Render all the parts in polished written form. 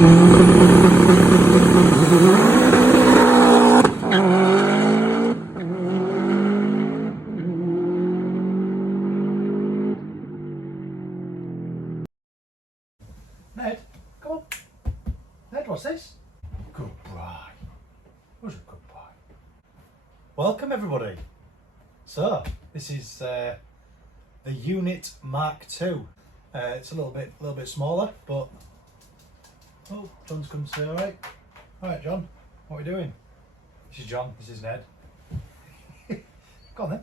Ned, come on. Ned, what's this? Good boy. Who's a good boy? Welcome everybody. So, this is the Unit Mark II. It's a little bit smaller, but oh, John's come to say alright. Alright John, what are we doing? This is John, this is Ned. Go on then.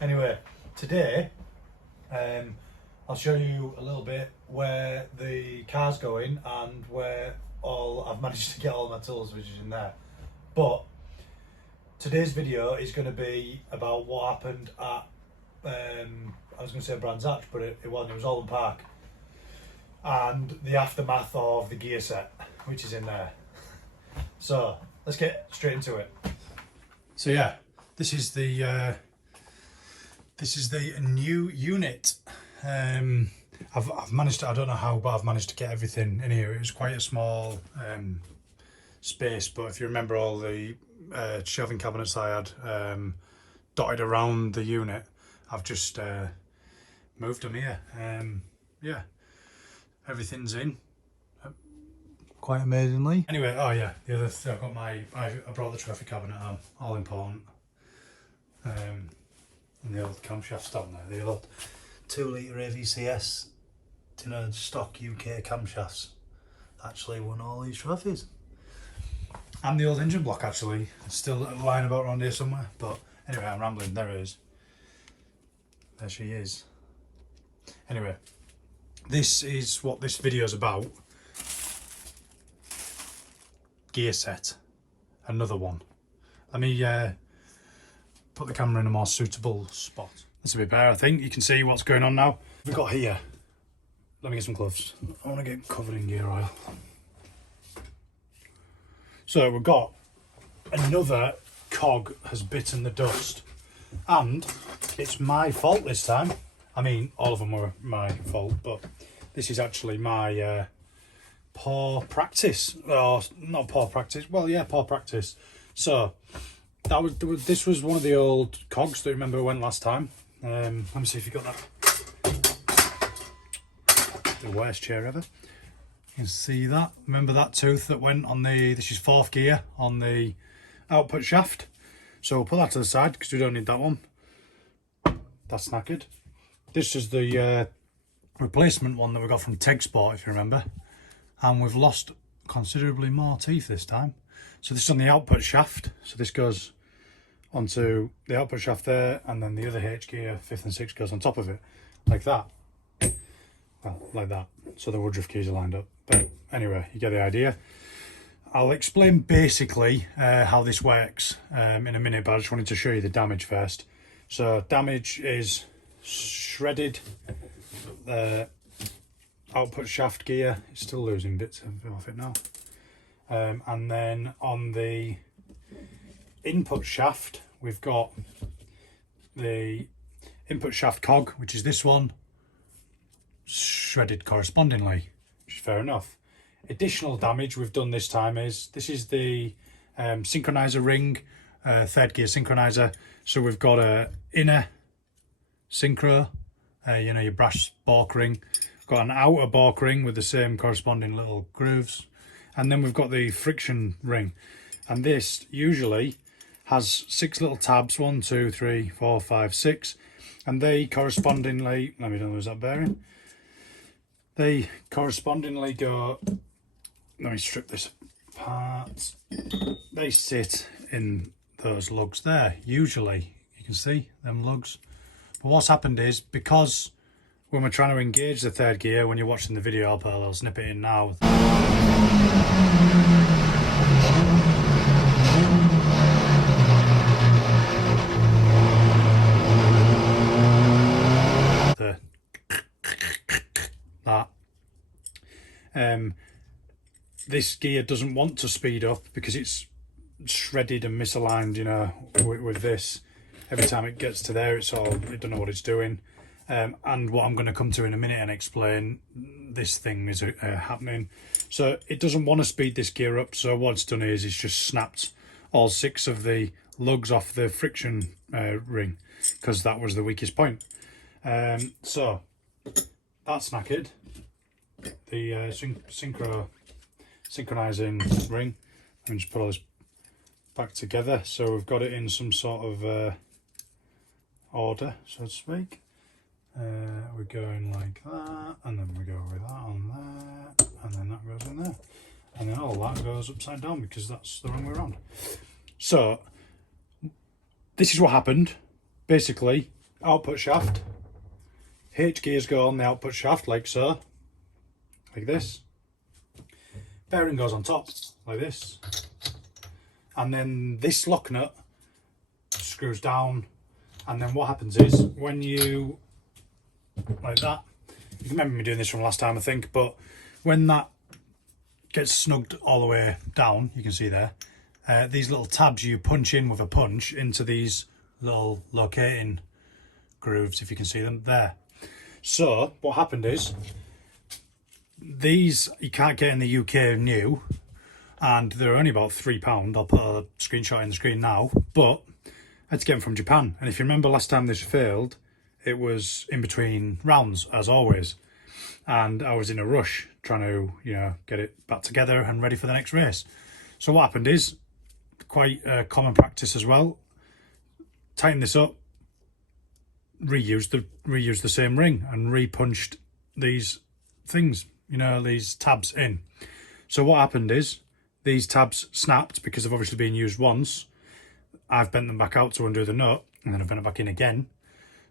Anyway, today I'll show you a little bit where the car's going and where I've managed to get all my tools, which is in there. But today's video is going to be about what happened at I was going to say Brands Hatch, but it wasn't. It was Oulton Park, and the aftermath of the gear set, which is in there. So let's get straight into it. So yeah, this is the new unit. I've managed to, I don't know how, but I've managed to get everything in here. It was quite a small space, but if you remember all the shelving cabinets I had dotted around the unit, I've just moved them here. Yeah, everything's in quite amazingly. Anyway, oh yeah, the other thing, I brought the trophy cabinet on, all important. And the old camshafts down there, the old 2 litre AVCS, you know, stock UK camshafts, actually won all these trophies. And the old engine block actually, it's still lying about around here somewhere. But anyway, I'm rambling, there it is. There she is. Anyway, this is what this video is about. Gear set, another one. Let me put the camera in a more suitable spot. That's a bit better, I think. You can see what's going on now. We've got here. Let me get some gloves. I want to get covered in gear oil. So we've got another cog has bitten the dust, and it's my fault this time. I mean, all of them were my fault, but this is actually my poor practice, or not poor practice. Well, yeah, poor practice. So this was one of the old cogs that you remember went last time. Let me see if you got that. The worst chair ever. You can see that. Remember that tooth that went on the, this is 4th gear on the output shaft. So we'll put that to the side because we don't need that one. That's knackered. This is the replacement one that we got from Teg Sport, if you remember. And we've lost considerably more teeth this time. So this is on the output shaft. So this goes onto the output shaft there, and then the other H gear, 5th and 6th, goes on top of it, like that. Well, like that. So the Woodruff keys are lined up. But anyway, you get the idea. I'll explain basically how this works in a minute, but I just wanted to show you the damage first. So damage is shredded output shaft gear. It's still losing bits off it now. And then on the input shaft, we've got the input shaft cog, which is this one, shredded correspondingly, which is fair enough. Additional damage we've done this time is, this is the synchronizer ring, 3rd gear synchronizer. So we've got a inner synchro, you know, your brass balk ring. We've got an outer balk ring with the same corresponding little grooves. And then we've got the friction ring. And this usually has 6 little tabs, 1, 2, 3, 4, 5, 6. And they correspondingly, let me don't lose that bearing. They correspondingly go, let me strip this apart. They sit in those lugs there, usually. You can see them lugs. But what's happened is, because when we're trying to engage the 3rd gear, when you're watching the video, I'll put a little snippet in now. This gear doesn't want to speed up because it's shredded and misaligned, you know, with this. Every time it gets to there, it don't know what it's doing. and what I'm going to come to in a minute and explain this thing is happening. So it doesn't want to speed this gear up, so what it's done is it's just snapped all 6 of the lugs off the friction ring, because that was the weakest point. So that's knackered. The synchronizing ring. Let me just put all this back together. So we've got it in some sort of order, so to speak. We're going like that, and then we go with that on there, and then that goes in there, and then all that goes upside down because that's the wrong way around. So this is what happened. Basically, output shaft, H gears go on the output shaft like so, like this. Bearing goes on top like this, and then this lock nut screws down, and then what happens is when you like that, you can remember me doing this from last time I think, but when that gets snugged all the way down, you can see there, these little tabs you punch in with a punch into these little locating grooves, if you can see them there. So what happened is, these you can't get in the UK new, and they're only about £3. I'll put a screenshot in the screen now, but I had to get them from Japan. And if you remember last time this failed, it was in between rounds as always, and I was in a rush trying to, you know, get it back together and ready for the next race. So what happened is, quite a common practice as well, tighten this up, reuse the same ring and re-punched these things, you know, these tabs in. So what happened is these tabs snapped because they've obviously been used once. I've bent them back out to undo the nut, and then I've bent it back in again.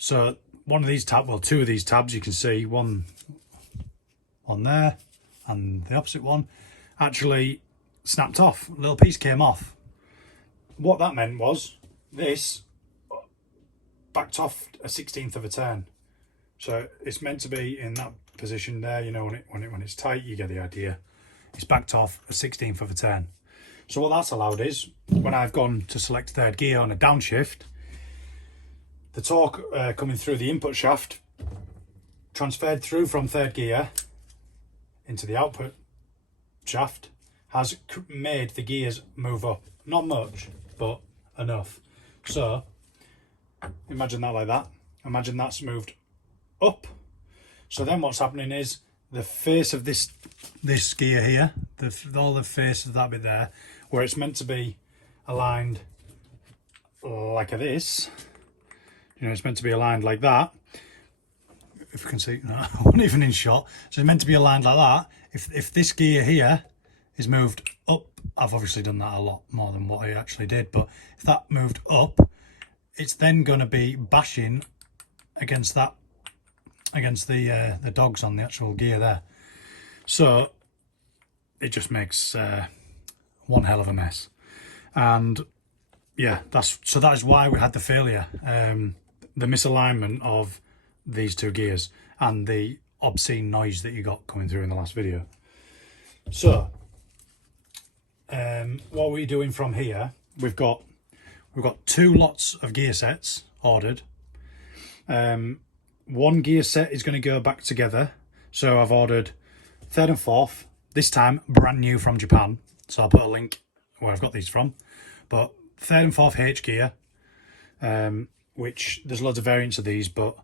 So one of these tabs, well, 2 of these tabs, you can see one there and the opposite one actually snapped off. A little piece came off. What that meant was this backed off a 1/16 of a turn. So it's meant to be in that position there, you know, when it's tight, you get the idea. It's backed off a 1/16 of a turn. So what that's allowed is, when I've gone to select third gear on a downshift, the torque coming through the input shaft transferred through from third gear into the output shaft has made the gears move up. Not much, but enough. So imagine that like that. Imagine that's moved up. So then what's happening is the face of this gear here, all the face of that bit there, where it's meant to be aligned like this, you know, it's meant to be aligned like that. If you can see, no, I wasn't even in shot. So it's meant to be aligned like that. If this gear here is moved up, I've obviously done that a lot more than what I actually did, but if that moved up, it's then going to be bashing against that, against the dogs on the actual gear there. So it just makes one hell of a mess. And yeah, that is why we had the failure, the misalignment of these 2 gears and the obscene noise that you got coming through in the last video. So what we're doing from here, we've got 2 lots of gear sets ordered. One gear set is going to go back together, so I've ordered 3rd and 4th, this time brand new from Japan, so I'll put a link where I've got these from. But 3rd and 4th H gear, which there's loads of variants of these, but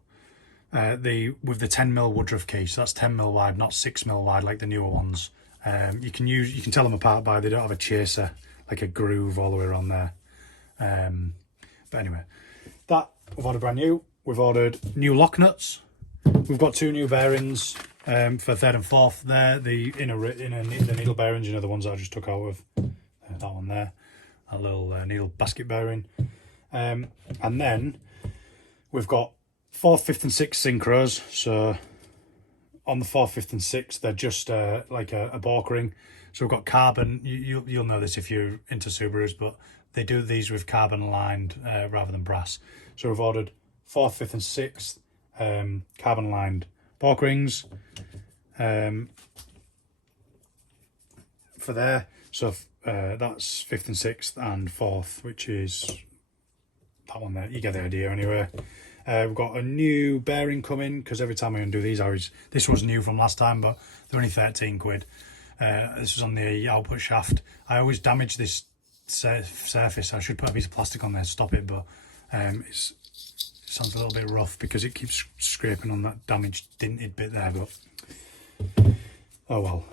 with the 10mm Woodruff key, so that's 10mm wide, not 6mm wide like the newer ones. You can tell them apart by they don't have a chaser, like a groove all the way around there. But anyway, that we've ordered brand new. We've ordered new lock nuts. We've got 2 new bearings for 3rd and 4th there. The the needle bearings, you know, the ones that I just took out of that one there. That little needle basket bearing. And then we've got 4th, 5th and 6th synchros. So on the 4th, 5th and 6th, they're just like a balk ring. So we've got carbon. You'll know this if you're into Subarus, but they do these with carbon lined rather than brass. So we've ordered 4th, 5th and 6th carbon lined balk rings for there. So that's 5th and 6th and 4th, which is that one there. You get the idea anyway. We've got a new bearing coming, because every time I undo these, this was new from last time, but they're only 13 quid. This was on the output shaft. I always damage this surface. I should put a piece of plastic on there to stop it, but it sounds a little bit rough because it keeps scraping on that damaged dinted bit there, but oh well.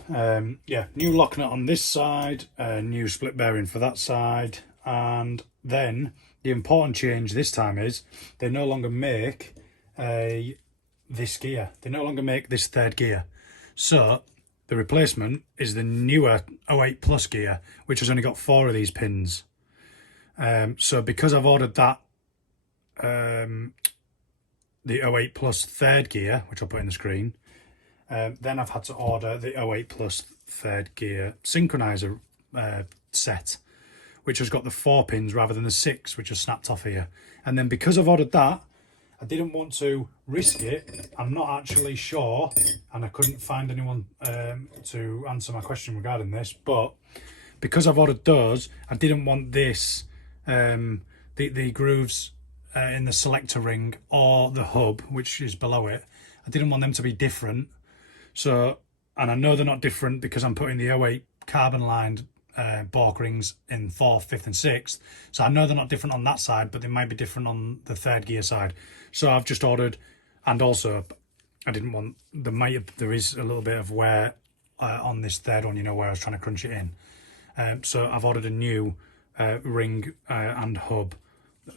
Yeah, new lock nut on this side, new split bearing for that side, and then the important change this time is they no longer make this gear. They no longer make this third gear. So the replacement is the newer 08 Plus gear, which has only got 4 of these pins. So because I've ordered that, the 08 Plus third gear, which I'll put in the screen, then I've had to order the 08 Plus third gear synchronizer set, which has got the 4 pins rather than the 6, which are snapped off here. And then because I've ordered that, I didn't want to risk it. I'm not actually sure, and I couldn't find anyone to answer my question regarding this, but because I've ordered those, I didn't want this, the grooves in the selector ring or the hub, which is below it, I didn't want them to be different. So, and I know they're not different because I'm putting the 08 carbon lined Bork rings in 4th, 5th and 6th, so I know they're not different on that side, but they might be different on the third gear side. So I've just ordered, and also I didn't want, there is a little bit of wear on this third one, you know, where I was trying to crunch it in. So I've ordered a new ring and hub,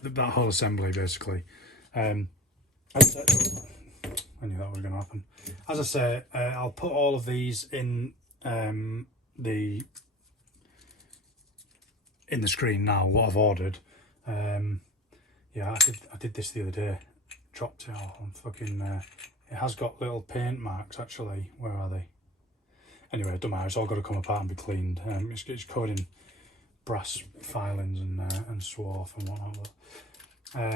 that whole assembly basically. I knew that was going to happen. As I say, I'll put all of these in the screen now, what I've ordered. Yeah, I did this the other day, dropped it off on fucking, it has got little paint marks actually. Where are they? Anyway, it don't matter, it's all got to come apart and be cleaned. It's covered in brass filings and swarf and whatnot, but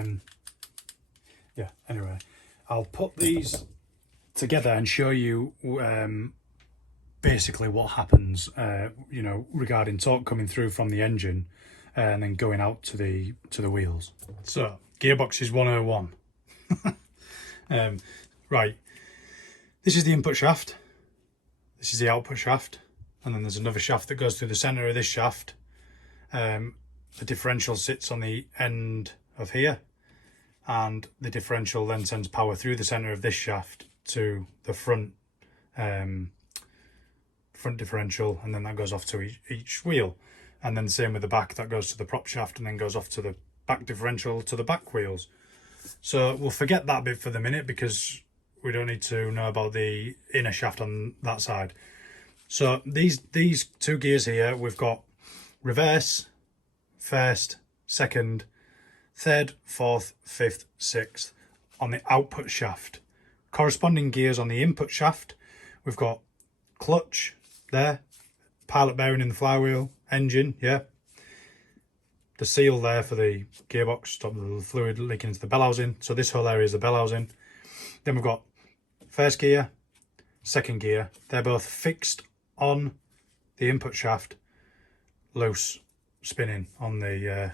yeah, anyway, I'll put these together and show you basically what happens, you know, regarding torque coming through from the engine and then going out to the wheels. So gearbox is 101. Right, this is the input shaft, this is the output shaft, and then there's another shaft that goes through the center of this shaft. The differential sits on the end of here, and the differential then sends power through the center of this shaft to the front differential, and then that goes off to each wheel. And then the same with the back, that goes to the prop shaft and then goes off to the back differential to the back wheels. So we'll forget that bit for the minute because we don't need to know about the inner shaft on that side. So these 2 gears here, we've got reverse, first, second, third, 4th, 5th, 6th on the output shaft. Corresponding gears on the input shaft, we've got clutch there, pilot bearing in the flywheel, engine, yeah, the seal there for the gearbox, stop the fluid leaking into the bell housing. So this whole area is the bell housing. Then we've got first gear, second gear. They're both fixed on the input shaft, loose spinning on the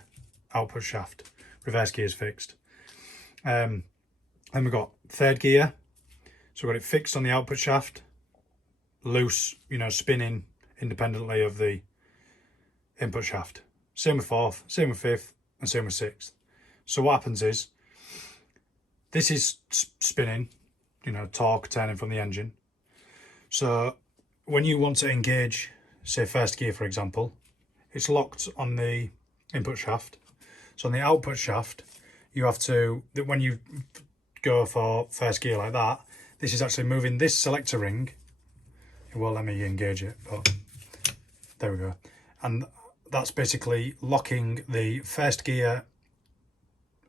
output shaft. Reverse gear is fixed. Then we've got third gear. So we've got it fixed on the output shaft, loose, you know, spinning independently of the input shaft. Same with 4th, same with 5th, and same with 6th. So what happens is, this is spinning, you know, torque turning from the engine. So when you want to engage, say first gear for example, it's locked on the input shaft. So on the output shaft, you have to, when you go for first gear like that, this is actually moving this selector ring. It won't let me engage it, but there we go. And that's basically locking the first gear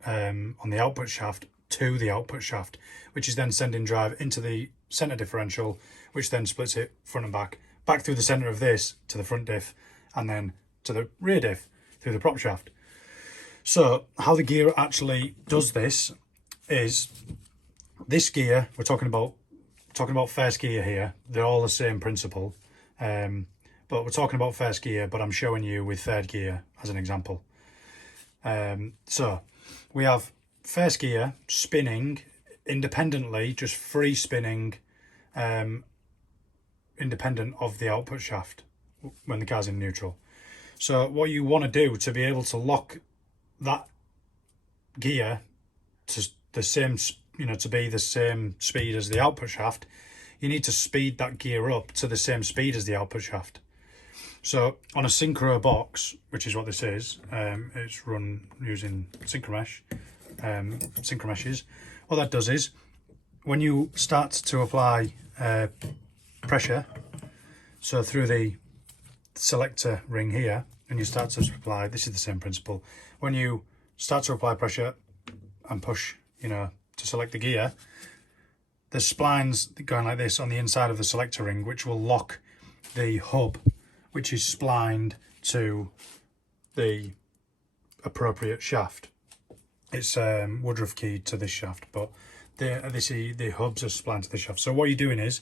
on the output shaft to the output shaft, which is then sending drive into the center differential, which then splits it front and back through the center of this to the front diff, and then to the rear diff through the prop shaft. So how the gear actually does this is, this gear, we're talking about first gear here, they're all the same principle, but we're talking about first gear, but I'm showing you with third gear as an example. So we have first gear spinning independently, just free spinning, independent of the output shaft when the car's in neutral. So what you want to do to be able to lock that gear to the same, to be the same speed as the output shaft, you need to speed that gear up to the same speed as the output shaft. So on a synchro box, which is what this is, it's run using synchromesh, synchромeshes. What that does is, when you start to apply pressure, so through the selector ring here, and you start to apply, this is the same principle. When you start to apply pressure and push, to select the gear, there's splines going like this on the inside of the selector ring, which will lock the hub, which is splined to the appropriate shaft. It's Woodruff keyed to this shaft, but the hubs are splined to the shaft. So what you're doing is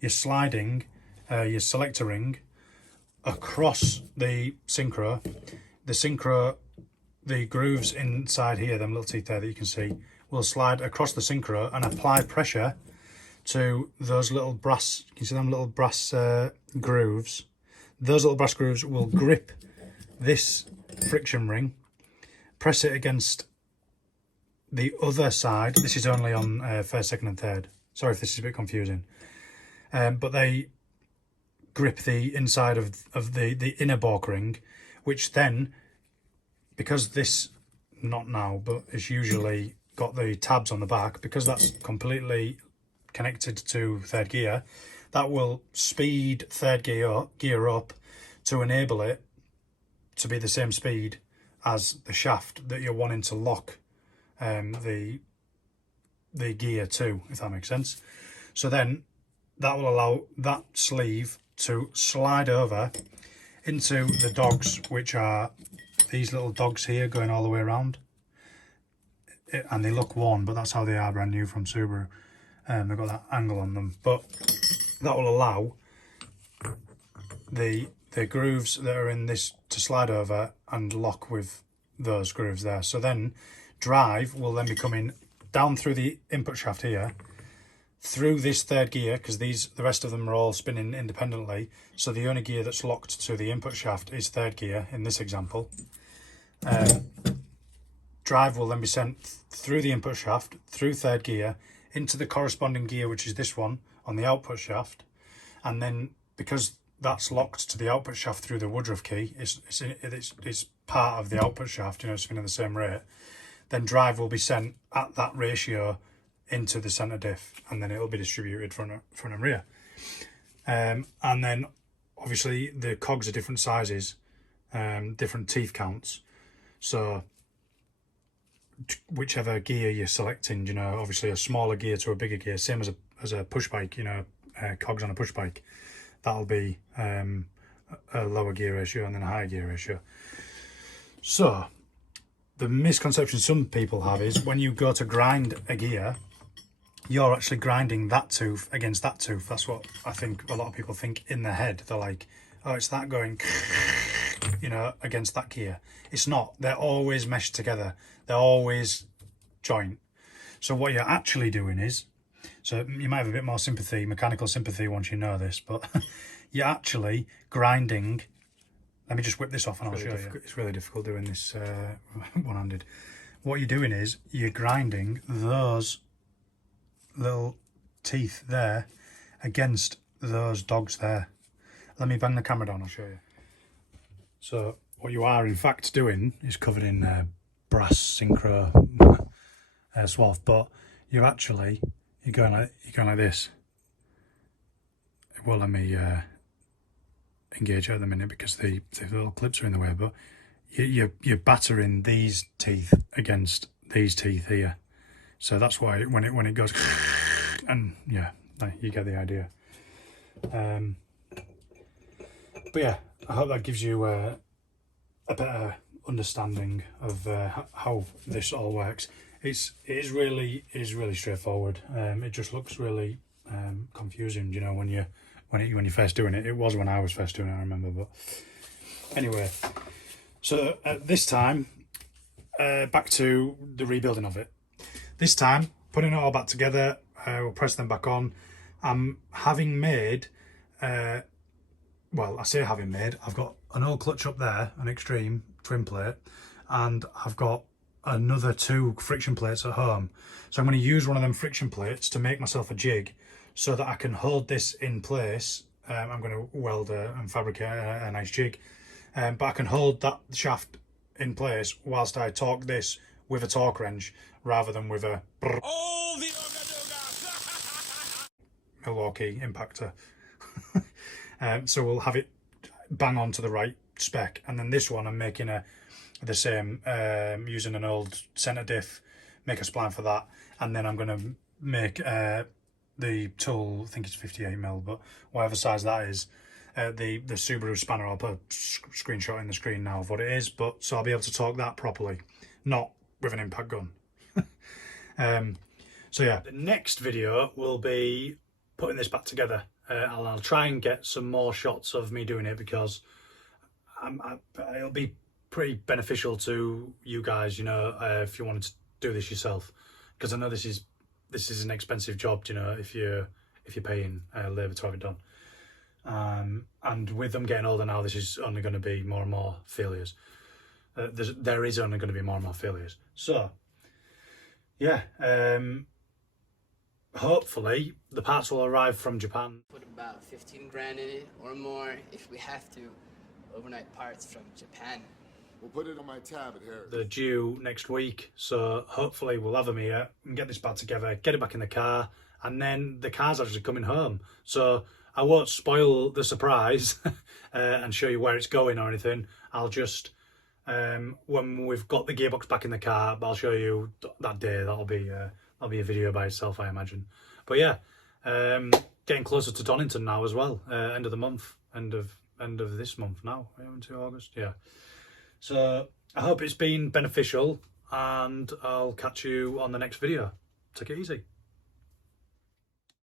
you're sliding your selector ring across the synchro. The grooves inside here, them little teeth there that you can see, will slide across the synchro and apply pressure to those little brass, you can see them little brass grooves. Those little brass grooves will grip this friction ring, press it against the other side. This is only on first, second and third. Sorry if this is a bit confusing. But they grip the inside of the inner balk ring, which then, because this, not now, but it's usually got the tabs on the back, because that's completely connected to third gear, that will speed third gear up to enable it to be the same speed as the shaft that you're wanting to lock the gear to, if that makes sense. So then that will allow that sleeve to slide over into the dogs, which are these little dogs here going all the way around. And they look worn, but that's how they are, brand new from Subaru. They've got that angle on them, but that will allow the grooves that are in this to slide over and lock with those grooves there. So then drive will then be coming down through the input shaft here, through this third gear, because the rest of them are all spinning independently. So the only gear that's locked to the input shaft is third gear in this example. Drive will then be sent through the input shaft, through third gear, into the corresponding gear, which is this one on the output shaft. And then because that's locked to the output shaft through the Woodruff key, it's part of the output shaft, spinning at the same rate, then drive will be sent at that ratio into the center diff, and then it'll be distributed front and rear. And then obviously the cogs are different sizes, different teeth counts. So whichever gear you're selecting, obviously a smaller gear to a bigger gear, same as a push bike, cogs on a push bike, that'll be a lower gear ratio and then a higher gear ratio. So the misconception some people have is when you go to grind a gear, you're actually grinding that tooth against that tooth. That's what I think a lot of people think in their head. They're like, oh, it's that going against that gear. It's not. They're always meshed together. They're always joint. So what you're actually doing is, so you might have a bit more sympathy, mechanical sympathy once you know this, but you're actually grinding. Let me just whip this off and I'll show you. It's really difficult doing this one-handed. What you're doing is you're grinding those little teeth there against those dogs there. Let me bang the camera down, I'll show you. So what you are in fact doing is covered in brass synchro swath, but you're going like this. It won't let me engage at the minute because the little clips are in the way, but you're battering these teeth against these teeth here. So that's why when it goes, and yeah, you get the idea. But yeah, I hope that gives you a better understanding of how this all works. It is really straightforward. It just looks really confusing, when you're first doing it. It was when I was first doing it, I remember. But anyway, so this time back to the rebuilding of it. this time, putting it all back together, we'll press them back on. I'm having made, well, I say having made, I've got an old clutch up there, an Extreme twin plate, and I've got another 2 friction plates at home. So I'm going to use one of them friction plates to make myself a jig so that I can hold this in place. I'm going to weld and fabricate a nice jig, but I can hold that shaft in place whilst I torque this with a torque wrench rather than with a Milwaukee impactor. So we'll have it bang on to the right spec, and then this one I'm making the same, using an old centre diff, make a spline for that, and then I'm going to make the tool, I think it's 58mm, but whatever size that is, the Subaru spanner. I'll put a screenshot in the screen now of what it is, but so I'll be able to torque that properly, not with an impact gun. So yeah, the next video will be putting this back together. I'll try and get some more shots of me doing it, because it'll be pretty beneficial to you guys, you know, if you wanted to do this yourself, because I know this is an expensive job, you know, if you're paying labour to have it done. And with them getting older now, this is only going to be more and more failures. There is only going to be more and more failures. So yeah, hopefully the parts will arrive from Japan. Put about 15 grand in it or more if we have to. Overnight parts from Japan. We'll put it on my tab at Harris. They're due next week, so hopefully we'll have them here and get this back together, get it back in the car, and then the car's actually coming home. So I won't spoil the surprise and show you where it's going or anything. I'll just, when we've got the gearbox back in the car, I'll show you that day. That'll be a video by itself, I imagine. But yeah, getting closer to Donington now as well. End of the month, end of this month now, into August. Yeah. So I hope it's been beneficial, and I'll catch you on the next video. Take it easy.